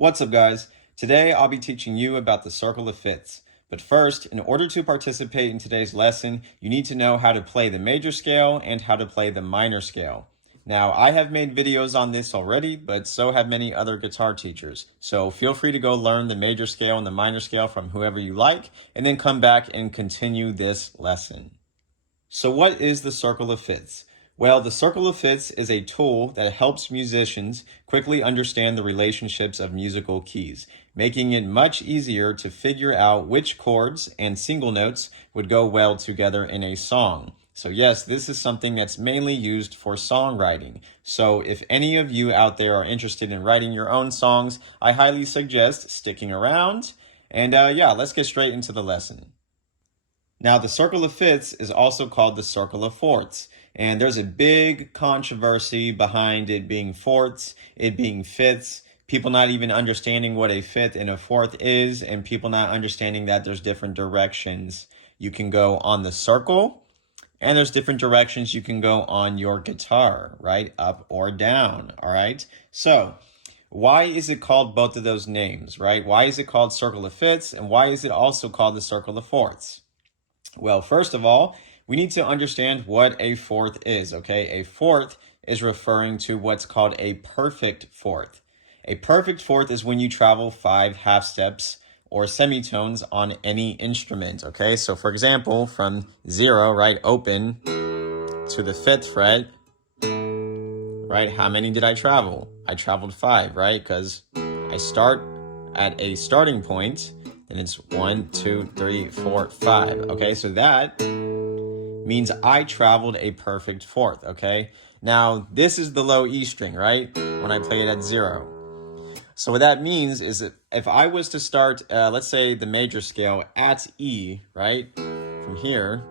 What's up, guys? Today I'll be teaching you about the circle of fifths. But first, in order to participate in today's lesson, you need to know how to play the major scale and how to play the minor scale. Now, I have made videos on this already, but so have many other guitar teachers. So feel free to go learn the major scale and the minor scale from whoever you like, and then come back and continue this lesson. So what is the circle of fifths? Well, the circle of fifths is a tool that helps musicians quickly understand the relationships of musical keys, making it much easier to figure out which chords and single notes would go well together in a song. So yes, this is something that's mainly used for songwriting. So if any of you out there are interested in writing your own songs, I highly suggest sticking around. And let's get straight into the lesson. Now, the circle of fifths is also called the circle of fourths, and there's a big controversy behind it being fourths, it being fifths, people not even understanding what a fifth and a fourth is, and people not understanding that there's different directions you can go on the circle, and there's different directions you can go on your guitar, right? Up or down, all right? So, why is it called both of those names, right? Why is it called circle of fifths, and why is it also called the circle of fourths? Well, first of all, we need to understand what a fourth is, okay? A fourth is referring to what's called a perfect fourth. A perfect fourth is when you travel 5 half steps or semitones on any instrument, okay? So for example, from 0, right, open, to the 5th fret, right, how many did I travel? I traveled 5, right? Because I start at a starting point, and it's 1, 2, 3, 4, 5. Okay, so that means I traveled a perfect fourth, okay? Now, this is the low E string, right? When I play it at 0. So what that means is that if I was to start, let's say the major scale at E, right? From here,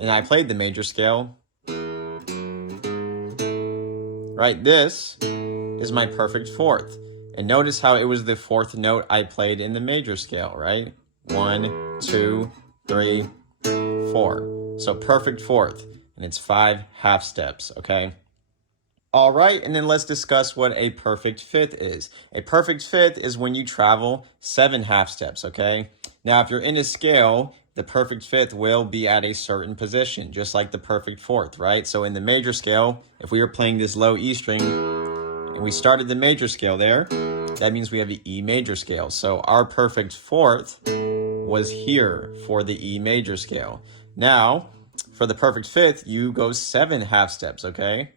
and I played the major scale, right? This is my perfect fourth. And notice how it was the 4th note I played in the major scale, right? 1, 2, 3, 4. So perfect fourth, and it's 5 half steps, okay? All right, and then let's discuss what a perfect fifth is. A perfect fifth is when you travel 7 half steps, okay? Now, if you're in a scale, the perfect fifth will be at a certain position, just like the perfect fourth, right? So in the major scale, if we were playing this low E string, and we started the major scale there, that means we have the E major scale. So our perfect fourth was here for the E major scale. Now, for the perfect fifth, you go 7 half steps, okay?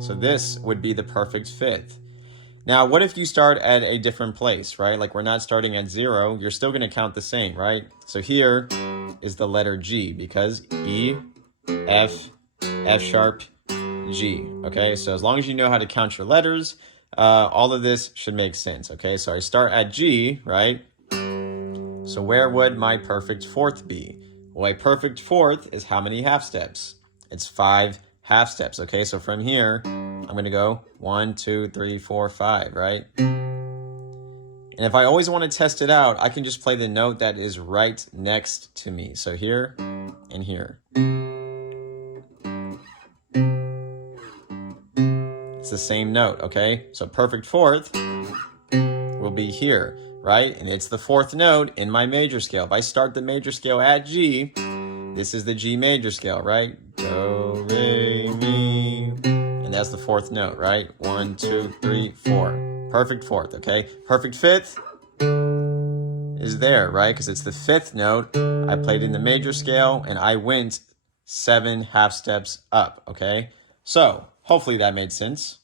So this would be the perfect fifth. Now, what if you start at a different place, right? Like we're not starting at 0, you're still gonna count the same, right? So here is the letter G because E, F, F sharp, G, okay? So as long as you know how to count your letters, all of this should make sense, okay? So I start at G, right? So where would my perfect fourth be? Well, a perfect fourth is how many half steps? It's 5 half steps, okay? So from here, I'm gonna go 1, 2, 3, 4, 5, right? And if I always want to test it out, I can just play the note that is right next to me. So here and here. It's the same note, okay? So perfect fourth will be here, right? And it's the 4th note in my major scale. If I start the major scale at G, this is the G major scale, right? Do, re, mi. And that's the 4th note, right? 1, 2, 3, 4. Perfect fourth, okay? Perfect fifth is there, right? Because it's the 5th note. I played in the major scale, and I went 7 half steps up, okay? So, hopefully that made sense.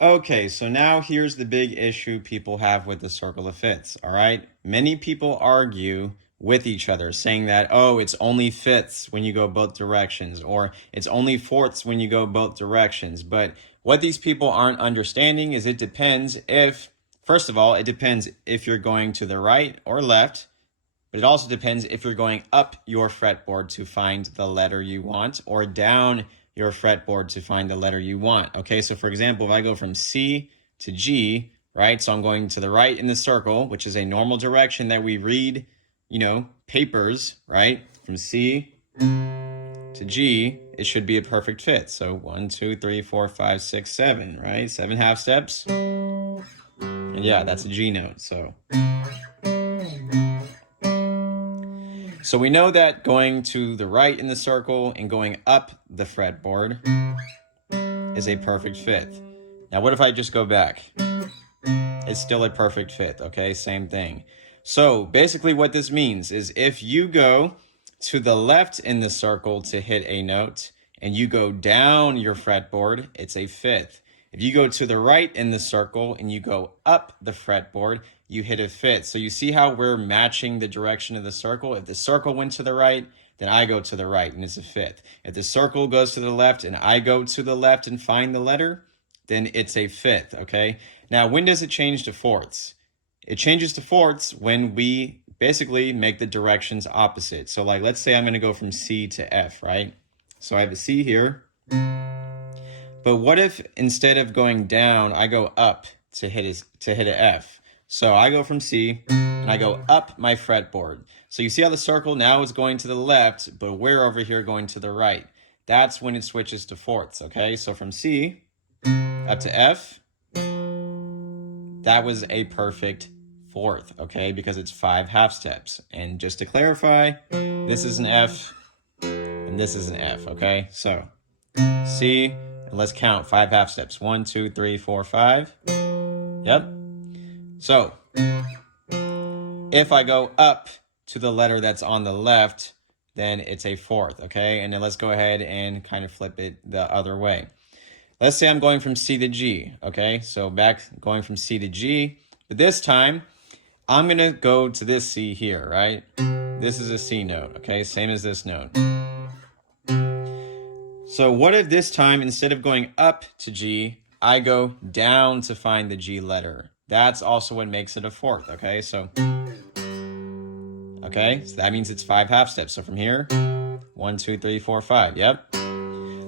Okay, so now here's the big issue people have with the circle of fifths, all right? Many people argue with each other, saying that, oh, it's only fifths when you go both directions, or it's only fourths when you go both directions. But what these people aren't understanding is it depends if, first of all, it depends if you're going to the right or left, but it also depends if you're going up your fretboard to find the letter you want or down your fretboard to find the letter you want. Okay, so for example, if I go from C to G, right? So I'm going to the right in the circle, which is a normal direction that we read, papers, right? From C to G, it should be a perfect fifth. So 1, 2, 3, 4, 5, 6, 7, right? 7 half steps. And yeah, that's a G note. So we know that going to the right in the circle and going up the fretboard is a perfect fifth. Now, what if I just go back? It's still a perfect fifth, okay? Same thing. So basically what this means is if you go to the left in the circle to hit a note and you go down your fretboard, it's a fifth. If you go to the right in the circle and you go up the fretboard, you hit a fifth. So you see how we're matching the direction of the circle? If the circle went to the right, then I go to the right and it's a fifth. If the circle goes to the left and I go to the left and find the letter, then it's a fifth, okay? Now, when does it change to fourths? It changes to fourths when we basically make the directions opposite. So like, let's say I'm gonna go from C to F, right? So I have a C here. But what if instead of going down, I go up to hit an F? So I go from C and I go up my fretboard. So you see how the circle now is going to the left, but we're over here going to the right. That's when it switches to fourths, okay? So from C up to F, that was a perfect fourth, okay? Because it's 5 half steps. And just to clarify, this is an F and this is an F, okay? So C, and let's count 5 half steps. 1, 2, 3, 4, 5. Yep. So if I go up to the letter that's on the left, then it's a fourth, okay? And then let's go ahead and kind of flip it the other way. Let's say I'm going from C to G, okay? So back going from C to G, but this time I'm gonna go to this C here, right? This is a C note, okay? Same as this note. So what if this time, instead of going up to G, I go down to find the G letter? That's also what makes it a fourth, okay? So that means it's 5 half steps. So from here, 1, 2, 3, 4, 5, yep.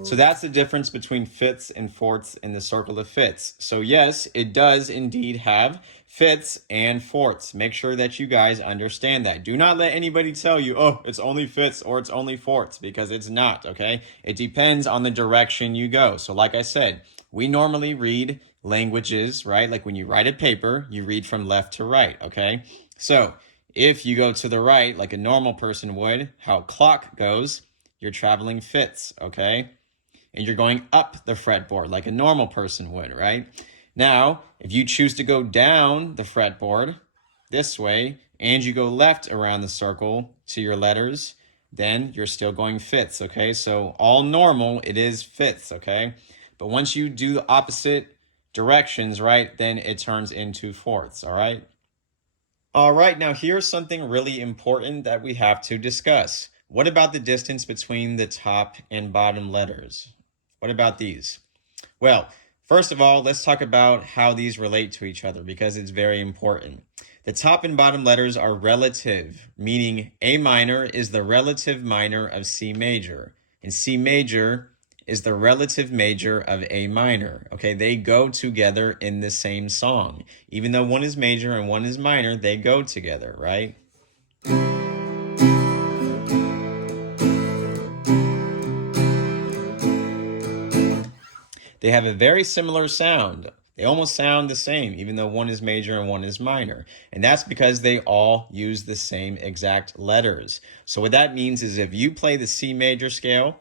So that's the difference between fifths and fourths in the circle of fifths. So yes, it does indeed have fifths and fourths. Make sure that you guys understand that. Do not let anybody tell you, oh, it's only fifths or it's only fourths, because it's not, okay? It depends on the direction you go. So like I said, we normally read languages, right? Like when you write a paper, you read from left to right, okay? So if you go to the right, like a normal person would, how a clock goes, you're traveling fifths, okay? And you're going up the fretboard like a normal person would, right? Now, if you choose to go down the fretboard this way and you go left around the circle to your letters, then you're still going fifths, okay? So all normal, it is fifths, okay? But once you do the opposite directions, right, then it turns into fourths, all right? All right, now here's something really important that we have to discuss. What about the distance between the top and bottom letters? What about these? Well, first of all, let's talk about how these relate to each other because it's very important. The top and bottom letters are relative, meaning A minor is the relative minor of C major, and C major is the relative major of A minor. Okay, they go together in the same song. Even though one is major and one is minor, they go together, right? They have a very similar sound. They almost sound the same, even though one is major and one is minor. And that's because they all use the same exact letters. So what that means is if you play the C major scale,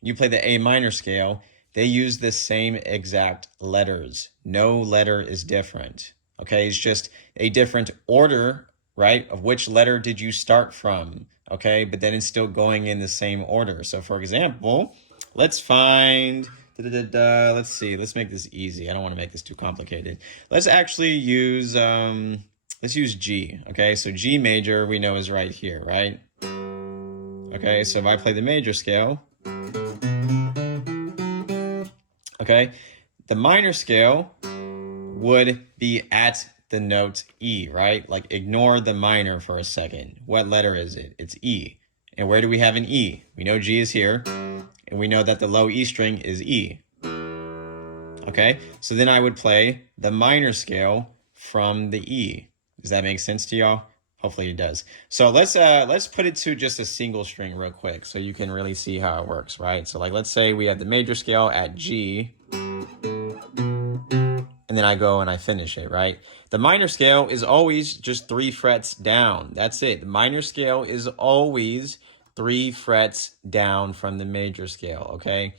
you play the A minor scale, they use the same exact letters. No letter is different. Okay, it's just a different order, right? Of which letter did you start from? Okay, but then it's still going in the same order. So for example, let's find... Let's see. Let's make this easy. I don't want to make this too complicated. Let's actually use let's use G. Okay, so G major we know is right here, right? Okay, so if I play the major scale, okay, the minor scale would be at the note E, right? Like ignore the minor for a second. What letter is it? It's E. And where do we have an E? We know G is here. And we know that the low E string is E. Okay, so then I would play the minor scale from the E. Does that make sense to y'all? Hopefully it does. So let's put it to just a single string real quick so you can really see how it works, right? So like let's say we have the major scale at G, and then I go and I finish it, right? The minor scale is always just 3 frets down. That's it. The minor scale is always 3 frets down from the major scale, okay?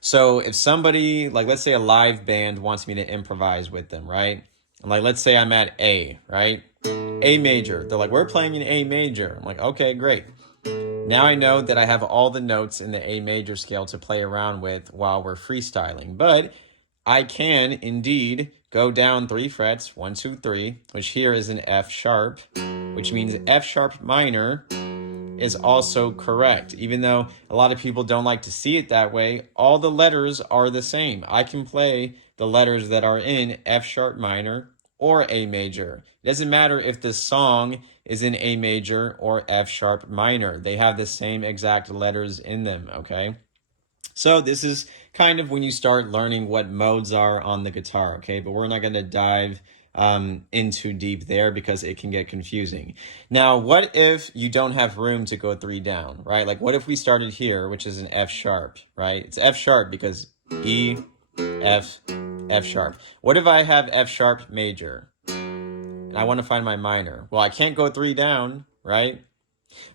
So if somebody, like let's say a live band wants me to improvise with them, right? Like let's say I'm at A, right? A major. They're like, we're playing in A major. I'm like, okay, great. Now I know that I have all the notes in the A major scale to play around with while we're freestyling. But I can indeed go down 3 frets, 1, 2, 3, which here is an F sharp, which means F sharp minor is also correct. Even though a lot of people don't like to see it that way, all the letters are the same. I can play the letters that are in F sharp minor or A major. It doesn't matter if the song is in A major or F sharp minor. They have the same exact letters in them, okay? So this is kind of when you start learning what modes are on the guitar, okay? But we're not going to dive in too deep there because it can get confusing. Now, what if you don't have room to go 3 down, right? Like what if we started here, which is an F sharp, right? It's F sharp because E, F, F sharp. What if I have F sharp major and I want to find my minor? Well, I can't go 3 down, right?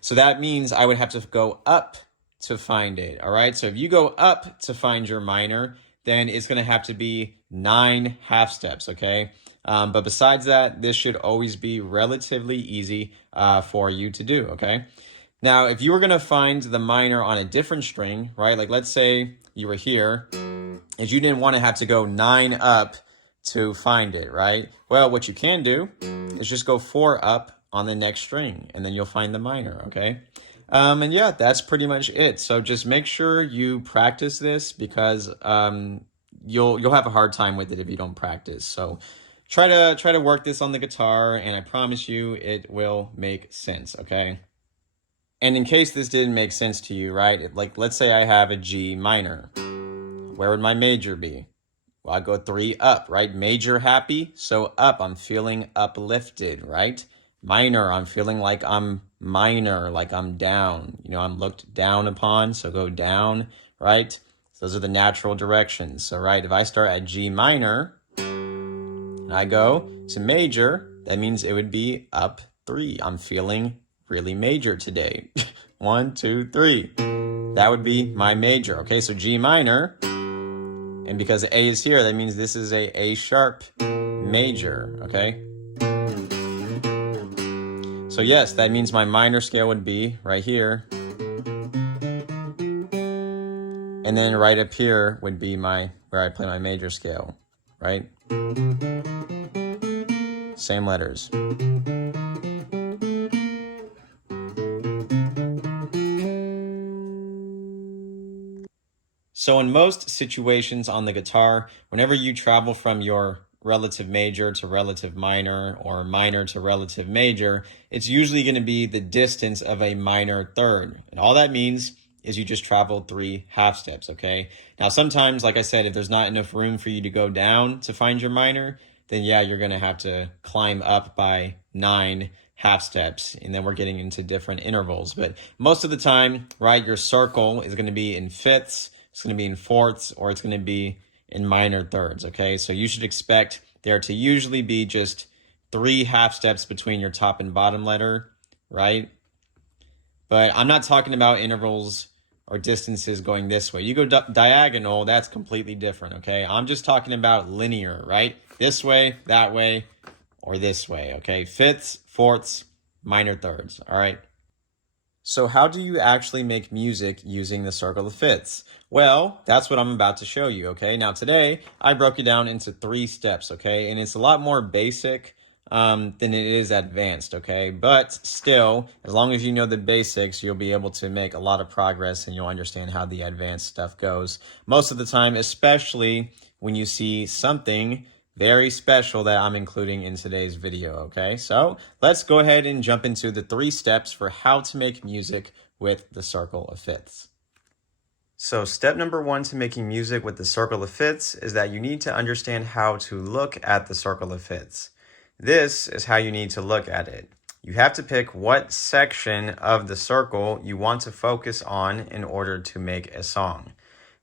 So that means I would have to go up to find it, all right? So if you go up to find your minor, then it's going to have to be 9 half steps, okay? But besides that, this should always be relatively easy for you to do, okay? Now, if you were going to find the minor on a different string, right? Like let's say you were here, and you didn't want to have to go 9 up to find it, right? Well, what you can do is just go 4 up on the next string, and then you'll find the minor, okay? And yeah, that's pretty much it. So just make sure you practice this because you'll have a hard time with it if you don't practice. So try to work this on the guitar, and I promise you it will make sense, okay? And in case this didn't make sense to you, right? Like let's say I have a G minor. Where would my major be? Well, I go 3 up, right? Major happy, so up, I'm feeling uplifted, right? Minor, I'm feeling like I'm minor, like I'm down. You know, I'm looked down upon, so go down, right? So those are the natural directions. So, right, if I start at G minor and I go to major, that means it would be up 3. I'm feeling really major today. 1, 2, 3. That would be my major. Okay, so G minor. And because A is here, that means this is A sharp major, okay? So yes, that means my minor scale would be right here. And then right up here would be where I play my major scale, right? Same letters. So in most situations on the guitar, whenever you travel from your relative major to relative minor or minor to relative major, it's usually going to be the distance of a minor third. And all that means is you just travel 3 half steps, okay? Now sometimes, like I said, if there's not enough room for you to go down to find your minor, then yeah, you're going to have to climb up by 9 half steps, and then we're getting into different intervals. But most of the time, right, your circle is going to be in fifths, it's going to be in fourths, or it's going to be in minor thirds, okay? So you should expect there to usually be just 3 half steps between your top and bottom letter, right? But I'm not talking about intervals or distances going this way. You go diagonal, that's completely different, okay? I'm just talking about linear, right? This way, that way, or this way, okay? Fifths, fourths, minor thirds, all right? So how do you actually make music using the circle of fifths? Well, that's what I'm about to show you, okay? Now today, I broke it down into 3 steps, okay? And it's a lot more basic than it is advanced, okay? But still, as long as you know the basics, you'll be able to make a lot of progress and you'll understand how the advanced stuff goes. Most of the time, especially when you see something very special that I'm including in today's video, okay? So let's go ahead and jump into the 3 steps for how to make music with the circle of fifths. So step number 1 to making music with the circle of fifths is that you need to understand how to look at the circle of fifths. This is how you need to look at it. You have to pick what section of the circle you want to focus on in order to make a song.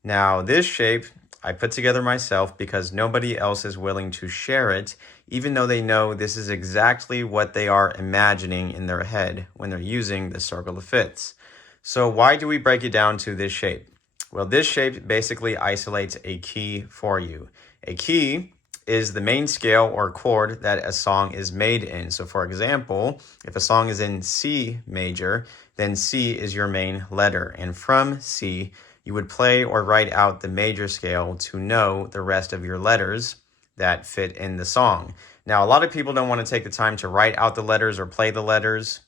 Now, this shape I put together myself because nobody else is willing to share it, even though they know this is exactly what they are imagining in their head when they're using the circle of fifths. So why do we break it down to this shape? Well, this shape basically isolates a key for you. A key is the main scale or chord that a song is made in. So for example, if a song is in C major, then C is your main letter. And from C, you would play or write out the major scale to know the rest of your letters that fit in the song. Now, a lot of people don't want to take the time to write out the letters or play the letters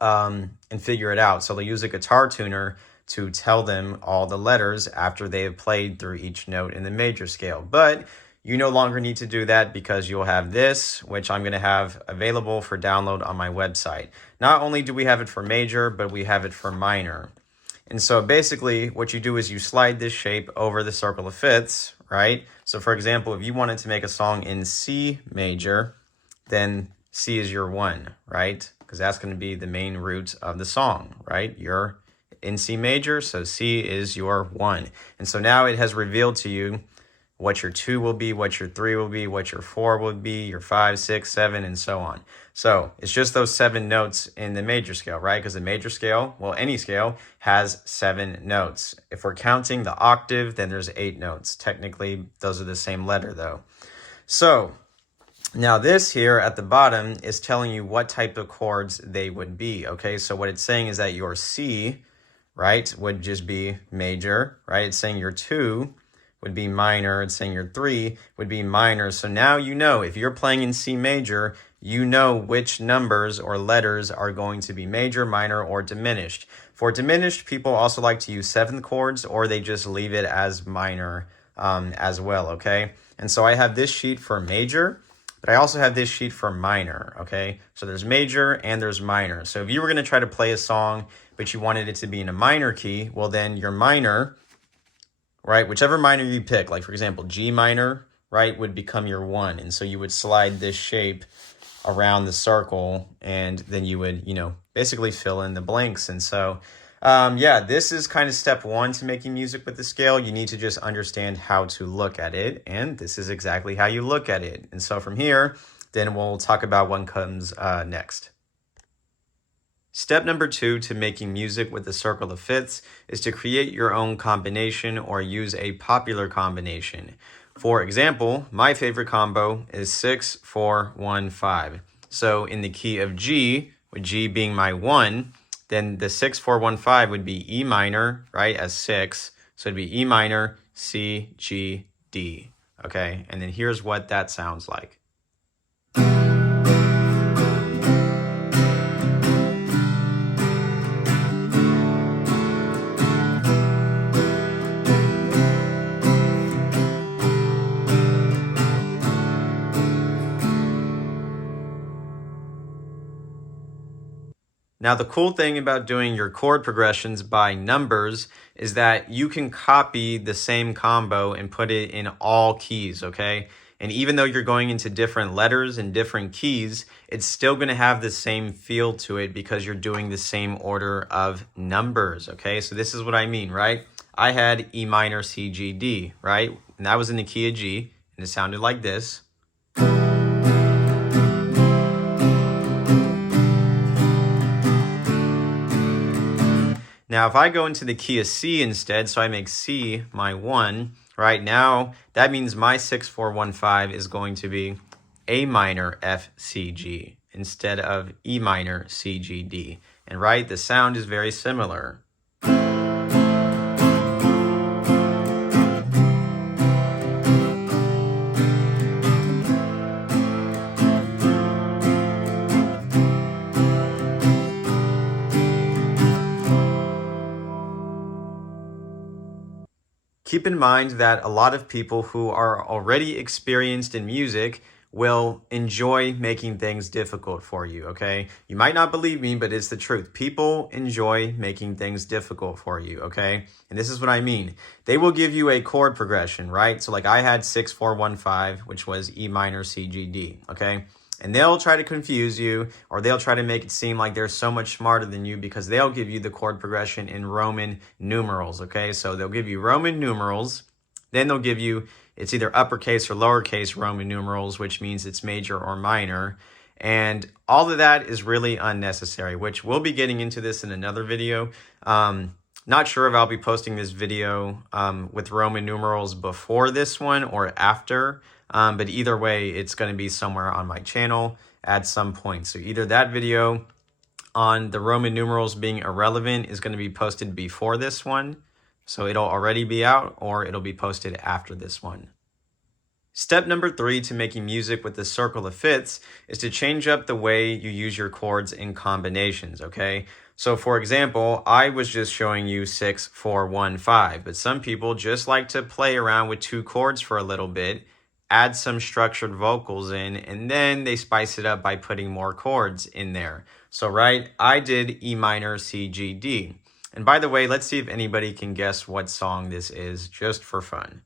and figure it out. So they'll use a guitar tuner to tell them all the letters after they have played through each note in the major scale. But you no longer need to do that because you'll have this, which I'm going to have available for download on my website. Not only do we have it for major, but we have it for minor. And so basically what you do is you slide this shape over the circle of fifths, right? So for example, if you wanted to make a song in C major, then C is your 1, right? Because that's going to be the main root of the song, right? You're in C major, so C is your 1. And so now it has revealed to you what your 2 will be, what your 3 will be, what your 4 will be, your 5, 6, 7, and so on. So it's just those 7 notes in the major scale, right? Because the major scale, well, any scale has 7 notes. If we're counting the octave, then there's 8 notes. Technically, those are the same letter, though. So now this here at the bottom is telling you what type of chords they would be, okay? So what it's saying is that your C, right, would just be major, right? It's saying your 2 would be minor. It's saying your 3 would be minor. So now you know if you're playing in C major, you know which numbers or letters are going to be major, minor, or diminished. For diminished, people also like to use 7th chords, or they just leave it as minor as well, okay? And so I have this sheet for major, but I also have this sheet for minor, okay? So there's major and there's minor. So if you were going to try to play a song, but you wanted it to be in a minor key, well then your minor, right, whichever minor you pick, like for example, G minor, right, would become your 1. And so you would slide this shape around the circle and then you would, basically fill in the blanks. And so, yeah, this is kind of step 1 to making music with the scale. You need to just understand how to look at it. And this is exactly how you look at it. And so from here, then we'll talk about what comes next. Step number 2 to making music with the circle of fifths is to create your own combination or use a popular combination. For example, my favorite combo is 6, 4, 1, 5. So in the key of G, with G being my 1, then the 6, 4, 1, 5 would be E minor, right, as 6. So it'd be E minor, C, G, D, okay? And then here's what that sounds like. Now, the cool thing about doing your chord progressions by numbers is that you can copy the same combo and put it in all keys, okay? And even though you're going into different letters and different keys, it's still going to have the same feel to it because you're doing the same order of numbers, okay? So this is what I mean, right? I had E minor, C, G, D, right? And that was in the key of G, and it sounded like this. Now, if I go into the key of C instead, so I make C my 1, right now, that means my 6, 4, 1, 5 is going to be A minor, F, C, G, instead of E minor, C, G, D. And right, the sound is very similar. Keep in mind that a lot of people who are already experienced in music will enjoy making things difficult for you, okay? You might not believe me, but it's the truth. People enjoy making things difficult for you, okay? And this is what I mean. They will give you a chord progression, right? So like I had 6, 4, 1, 5, which was E minor, C, G, D, okay? And they'll try to confuse you, or they'll try to make it seem like they're so much smarter than you because they'll give you the chord progression in Roman numerals, okay? So they'll give you Roman numerals, Then they'll give you, it's either uppercase or lowercase Roman numerals, which means it's major or minor. And all of that is really unnecessary, which we'll be getting into this in another video. Not sure if I'll be posting this video with Roman numerals before this one or after, but either way, it's going to be somewhere on my channel at some point. So either that video on the Roman numerals being irrelevant is going to be posted before this one, so it'll already be out, or it'll be posted after this one. Step number 3 to making music with the circle of fifths is to change up the way you use your chords in combinations, okay? So for example, I was just showing you 6, 4, 1, 5, but some people just like to play around with 2 chords for a little bit, add some structured vocals in, and then they spice it up by putting more chords in there. So right, I did E minor, C, G, D. And by the way, let's see if anybody can guess what song this is, just for fun.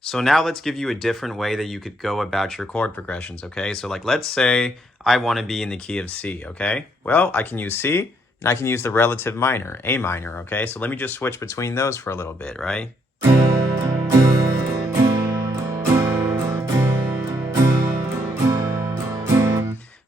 So now let's give you a different way that you could go about your chord progressions, okay? So like, let's say I want to be in the key of C, okay? Well, I can use C, and I can use the relative minor, A minor, okay? So let me just switch between those for a little bit, right?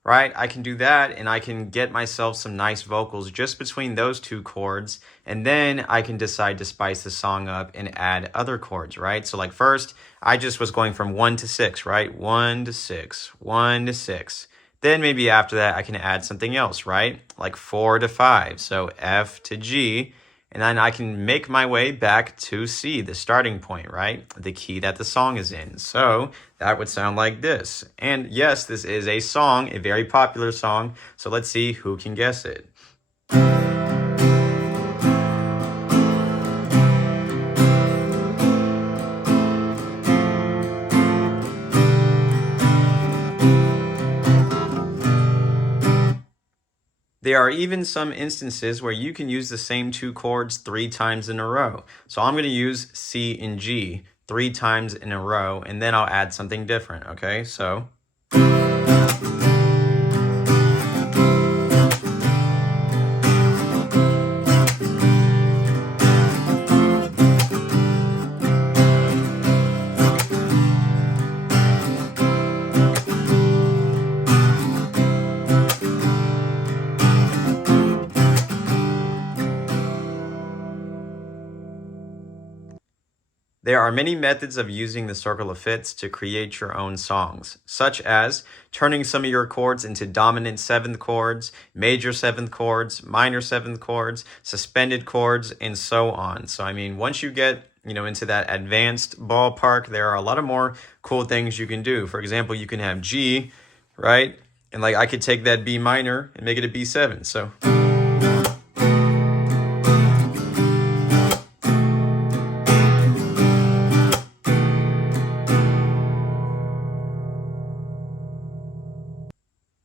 Right, I can do that, and I can get myself some nice vocals just between those 2 chords, and then I can decide to spice the song up and add other chords, right? So like first, I just was going from 1 to 6, right? 1 to 6, 1 to 6. Then maybe after that, I can add something else, right? Like 4 to 5, so F to G, and then I can make my way back to C, the starting point, right? The key that the song is in. So that would sound like this. And yes, this is a song, a very popular song. So let's see who can guess it. There are even some instances where you can use the same 2 chords 3 times in a row. So I'm going to use C and G 3 times in a row, and then I'll add something different, okay? So there are many methods of using the circle of fifths to create your own songs, such as turning some of your chords into dominant 7th chords, major 7th chords, minor 7th chords, suspended chords, and so on. So I mean, once you get into that advanced ballpark, there are a lot of more cool things you can do. For example, you can have G, right? And like I could take that B minor and make it a B7. So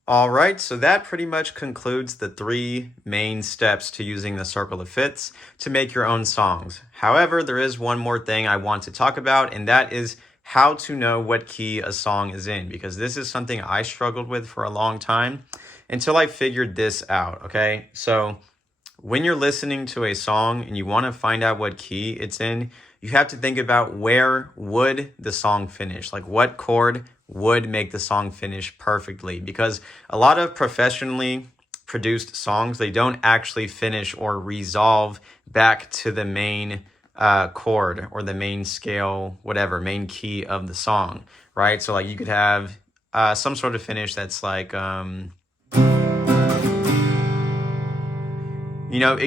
all right, so that pretty much concludes the 3 main steps to using the circle of fifths to make your own songs. However, there is one more thing I want to talk about, and that is how to know what key a song is in, because this is something I struggled with for a long time until I figured this out, okay? So when you're listening to a song and you want to find out what key it's in, you have to think about where would the song finish, like what chord would make the song finish perfectly, because a lot of professionally produced songs, they don't actually finish or resolve back to the main chord or the main scale, whatever, main key of the song, right? So like you could have some sort of finish that's like, it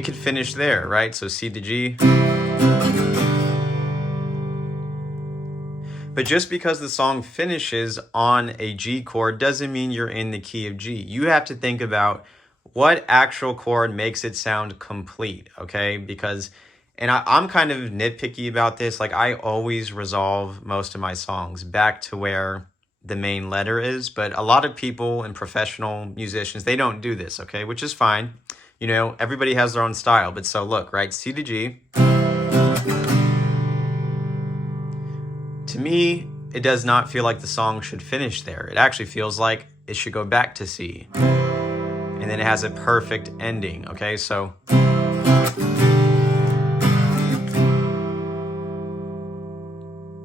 could finish there, right? So C to G. But just because the song finishes on a G chord doesn't mean you're in the key of G. You have to think about what actual chord makes it sound complete, okay? Because, and I'm kind of nitpicky about this, like I always resolve most of my songs back to where the main letter is, but a lot of people and professional musicians, they don't do this, okay? Which is fine. Everybody has their own style, but so look, right? C to G. to me, it does not feel like the song should finish there. It actually feels like it should go back to C. And then it has a perfect ending, okay? So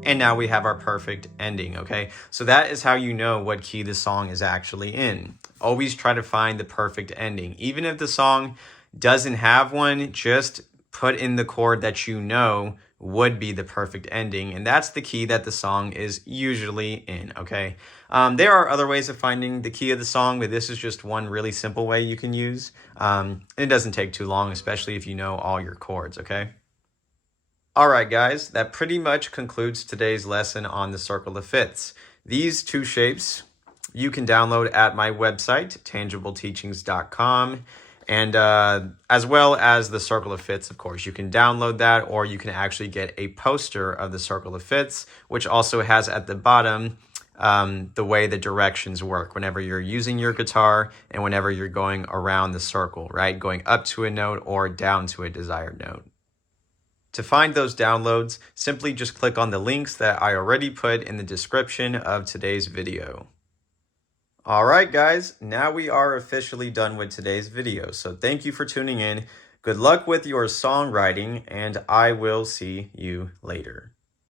and now we have our perfect ending, okay? So that is how you know what key the song is actually in. Always try to find the perfect ending. Even if the song doesn't have one, just put in the chord that you know would be the perfect ending, and that's the key that the song is usually in, okay? There are other ways of finding the key of the song, but this is just one really simple way you can use. It doesn't take too long, especially if you know all your chords, okay? All right, guys, that pretty much concludes today's lesson on the circle of fifths. These two shapes you can download at my website, tangibleteachings.com. And as well as the circle of fifths, of course, you can download that, or you can actually get a poster of the circle of fifths, which also has at the bottom the way the directions work whenever you're using your guitar and whenever you're going around the circle, right? Going up to a note or down to a desired note. To find those downloads, simply just click on the links that I already put in the description of today's video. All right, guys, now we are officially done with today's video. So thank you for tuning in. Good luck with your songwriting, and I will see you later.